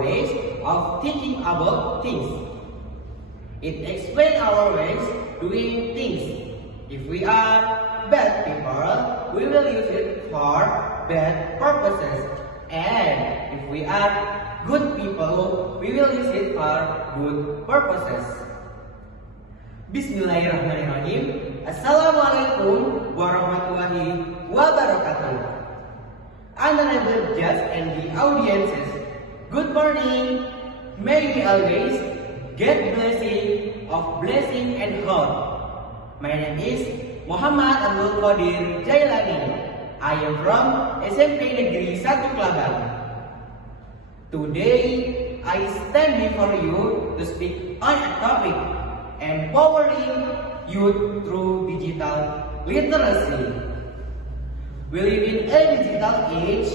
ways of thinking about things. It explains our ways doing things. If we are bad people, we will use it for bad purposes. And if we are good people, we will use it for good purposes. Bismillahirrahmanirrahim. Assalamualaikum warahmatullahi wabarakatuh. Honorable judge and the audiences, good morning. May we always get blessing and health. My name is Muhammad Abdul Qadir Jailani. I am from SMP Negeri 1 Klaban. Today, I stand before you to speak on a topic: empowering youth through digital literacy. We live in a digital age.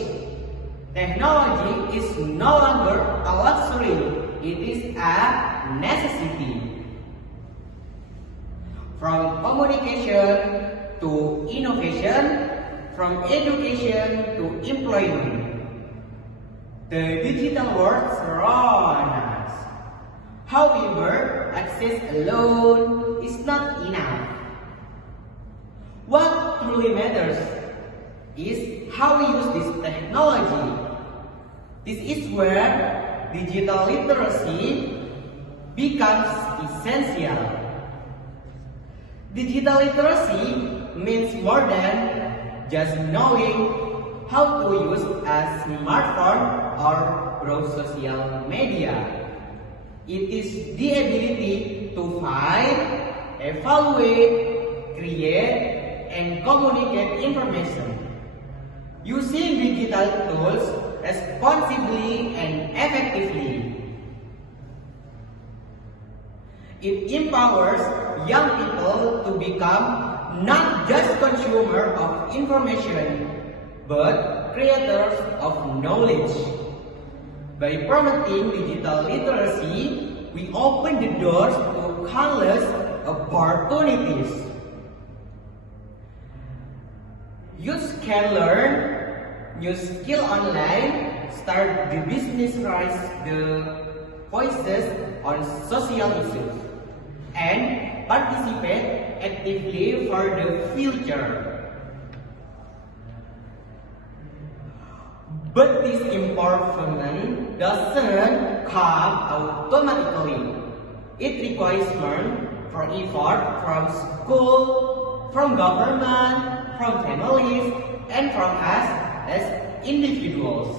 Technology is no longer a luxury, it is a necessity. From communication to innovation, from education to employment, the digital world surrounds us. However, access alone is not enough. What truly matters is how we use this technology. This is where digital literacy becomes essential. Digital literacy means more than just knowing how to use a smartphone or browse social media. It is the ability to find, evaluate, create, and communicate information using digital tools responsibly and effectively. It empowers young people to become not just consumers of information, but creators of knowledge. By promoting digital literacy, we open the doors to countless opportunities. Youth can learn new skill online, start the business, raise the voices on social issues, and participate actively for the future. But this empowerment doesn't come automatically. It requires for effort from school, from government, from families, and from us as individuals.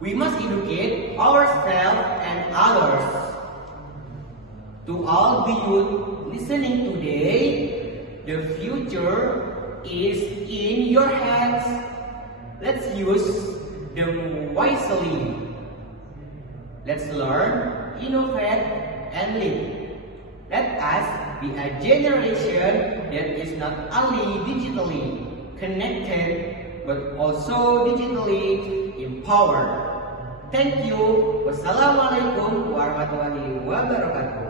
We must educate ourselves and others. To all the youth listening today, the future is in your hands. Let's use them wisely. Let's learn, innovate, and live. Let us be a generation that is not only digitally connected, but also digitally empowered. Thank you. Wassalamualaikum warahmatullahi wabarakatuh.